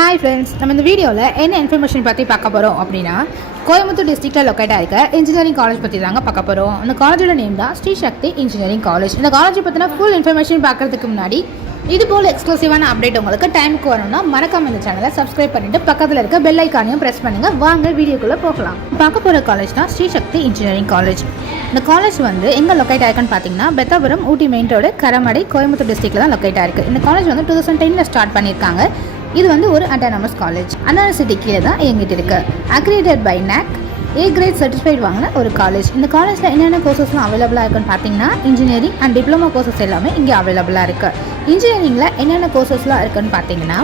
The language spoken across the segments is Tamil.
ஹாய் ஃப்ரெண்ட்ஸ், நம்ம இந்த வீடியோவில் என்ன இன்ஃபர்மேஷன் பற்றி பார்க்க போகிறோம் அப்படின்னா, கோயம்புத்தூர் டிஸ்ட்ரிக்டில் லொக்கேட்டாக இருக்க இன்ஜினியரிங் காலேஜ் பற்றி தாங்க பார்க்க போகிறோம். இந்த காலேஜோட நேம் தான் ஸ்ரீ சக்தி இன்ஜினியரிங் காலேஜ். இந்த காலேஜை பற்றின ஃபுல் இன்ஃபர்மேஷன் பார்க்கறதுக்கு முன்னாடி இது போல் எக்ஸ்க்ளூசிவான அப்டேட் உங்களுக்கு டைமுக்கு வரணும்னா மறக்காம இந்த சேனலை சப்ஸ்கிரைப் பண்ணிட்டு பக்கத்தில் இருக்க பெல் ஐக்கானையும் ப்ரெஸ் பண்ணுங்கள். வாங்க வீடியோக்குள்ளே போகலாம். பார்க்க போகிற காலேஜ் தான் ஸ்ரீ சக்தி இன்ஜினியரிங் காலேஜ். இந்த காலேஜ் வந்து எங்கே லொக்கேட் ஆயிருக்குன்னு பார்த்தீங்கன்னா, பெத்தாபுரம் ஊட்டி மெயின் ரோடு கரமடை கோயம்புத்தூர் டிஸ்ட்ரிக்டில் தான் லொக்கேட் ஆயிருக்கு. இந்த காலேஜ் வந்து 2010 ஸ்டார்ட் பண்ணியிருக்காங்க. இது வந்து ஒரு அட்டானமஸ் காலேஜ். அண்ணா யூனிவர்சிட்டி கீழே தான் இயங்கிட்டு இருக்கு. Accredited by NAC A grade certified வாங்கின ஒரு காலேஜ். இந்த காலேஜில் என்னென்ன கோர்சஸ்லாம் அவைலபிளாக இருக்குன்னு பார்த்தீங்கன்னா, இன்ஜினியரிங் அண்ட் டிப்ளமோ கோர்சஸ் எல்லாமே இங்கே அவைலபிளாக இருக்குது. இன்ஜினியரிங்கில் என்னென்ன கோர்சஸ்லாம் இருக்குன்னு பார்த்தீங்கன்னா,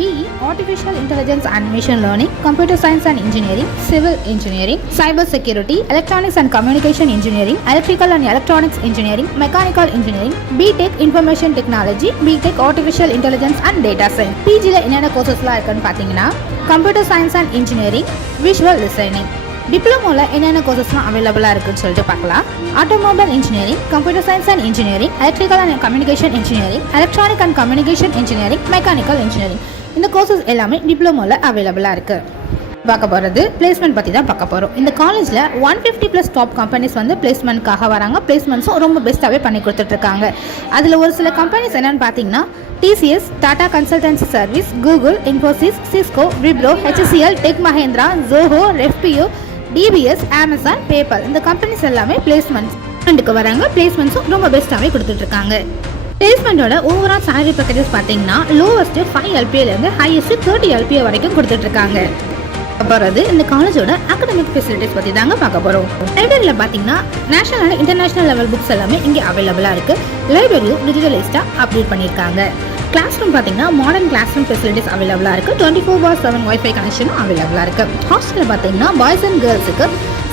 BE Artificial Intelligence and Machine Learning, Computer Science and Engineering, Civil Engineering, Cyber Security, Electronics and Communication Engineering, Electrical and Electronics Engineering, Mechanical Engineering, BTech Information Technology, BTech Artificial Intelligence and Data Science. PGல என்னென்ன கோர்சஸ்லாம் இருக்குன்னு பார்த்தீங்கன்னா, Computer Science and Engineering, Visual Designing. டிப்ளமோவில் என்னென்ன கோர்சஸ்லாம் அவைலபிளாக இருக்குன்னு சொல்லிட்டு பார்க்கலாம். Automobile engineering, computer science and engineering, electrical and communication engineering, electronic and communication engineering, mechanical engineering. இந்த கோர்சஸ் எல்லாமே டிப்ளமோவில் அவைலபிளாக இருக்குது. பார்க்க போகிறது பிளேஸ்மெண்ட் பற்றி தான் பார்க்க போகிறோம். இந்த காலேஜில் 150+ டாப் கம்பெனிஸ் வந்து பிளேஸ்மெண்ட்காக வராங்க. பிளேஸ்மெண்ட்ஸும் ரொம்ப பெஸ்ட்டாகவே பண்ணி கொடுத்துட்ருக்காங்க. அதில் ஒரு சில கம்பெனிஸ் என்னென்னு பார்த்தீங்கன்னா, TCS, Tata consultancy service, Google, Infosys, Cisco, Wipro, HCL, tech Mahindra, Zoho, ரெஃபியோ, DBS, அமேசான், பேபால். இந்த கம்பெனிஸ் எல்லாமே பிளேஸ்மெண்ட்க்கு வராங்க. பிளேஸ்மெண்ட்ஸும் ரொம்ப பெஸ்ட்டாகவே கொடுத்துட்ருக்காங்க. பிளேஸ்மெண்ட்டோட ஓவரால் சேலரி பேக்கேஜஸ் பார்த்தீங்கன்னா, லோவஸ்ட்டு 5 LPAலேருந்து ஹையஸ்ட்டு 30 LPA வரைக்கும் கொடுத்துட்ருக்காங்க. போகிறது இந்த காலேஜோட அகடமிக் ஃபெசிலிட்டிஸ் பற்றி தாங்க பார்க்க போகிறோம். லைப்ரரியில் பார்த்தீங்கன்னா, national and international level books எல்லாமே இங்கே அவைலபிளாக இருக்குது. லைப்ரரியும் டிஜிட்டலைஸ்டாக அப்டேட் பண்ணியிருக்காங்க. கிளாஸ் ரூம் பார்த்தீங்கன்னா, மாடர்ன் கிளாஸ் ரூம் ஃபெசிலிட்டிஸ் அவைலபிளாக இருக்குது. 24/7 வைஃபை கனெக்ஷனும் அவைலபிளாக இருக்குது. ஹாஸ்டலில் பார்த்தீங்கன்னா, பாய்ஸ் அண்ட் கேர்ள்ஸுக்கு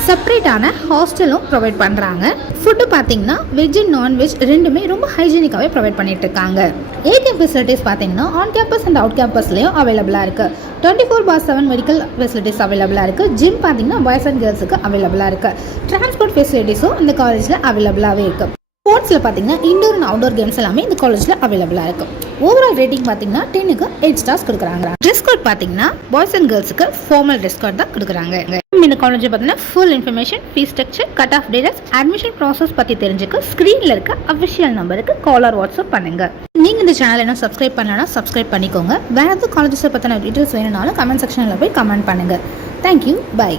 செப்பரேட்டான ஹாஸ்டலும் ப்ரொவைட் பண்ணுறாங்க. ஃபுட்டு பார்த்தீங்கன்னா, வெஜ் அண்ட் நான்வெஜ் ரெண்டுமே ரொம்ப ஹைஜீனிக்காகவே ப்ரொவைட் பண்ணிட்டு இருக்காங்க. ATM ஃபெசிலிட்டிஸ் பார்த்தீங்கன்னா, ஆன் கேம்பஸ் அண்ட் அவுட் கேம்பஸ்லேயும் அவைலபிளாக இருக்குது. 24/7 மெடிக்கல் ஃபெசிலிட்டிஸ் அவைலபிளாக இருக்குது. ஜிம் பார்த்தீங்கன்னா, பாய்ஸ் அண்ட் கேர்ள்ஸுக்கு அவைலபிளாக இருக்குது. டிரான்ஸ்போர்ட் ஃபெசிலிட்டிஸும் இந்த காலேஜில் அவைலபிளாகவே இருக்குது. ஸ்போர்ட்ஸில் பார்த்தீங்கன்னா, இண்டோர் அண்ட் அவுட்டோர் கேம்ஸ் எல்லாமே இந்த காலேஜில் அவைலபிளாக இருக்குது. ஓவரால் ரேட்டிங் பார்த்தீங்கன்னா 10க்கு 8 ஸ்டார்ஸ் கொடுக்குறாங்க. ட்ரெஸ் கோட் பார்த்தீங்கன்னா, பாய்ஸ் அண்ட் கேர்ள்ஸுக்கு ஃபார்மல் ட்ரெஸ் கோட் தான் கொடுக்குறாங்க. இந்த காலேஜ் பார்த்தீங்கன்னா, full information, fees structure, cut off dates, admission process பற்றி தெரிஞ்சுக்க ஸ்க்ரீனில் இருக்க அஃபிஷியல் நம்பருக்கு கால் ஆர் வாட்ஸ்அப் பண்ணுங்கள். நீங்கள் இந்த சேனல் என்ன சப்ஸ்கிரைப் பண்ணலன்னா சப்ஸ்கிரைப் பண்ணிக்கோங்க. வேறு எதுவும் காலேஜஸை பற்றின டீட்டெயில்ஸ் வேணும்னாலும் கமெண்ட் செக்ஷனில் போய் கமெண்ட் பண்ணுங்கள். Thank you, by.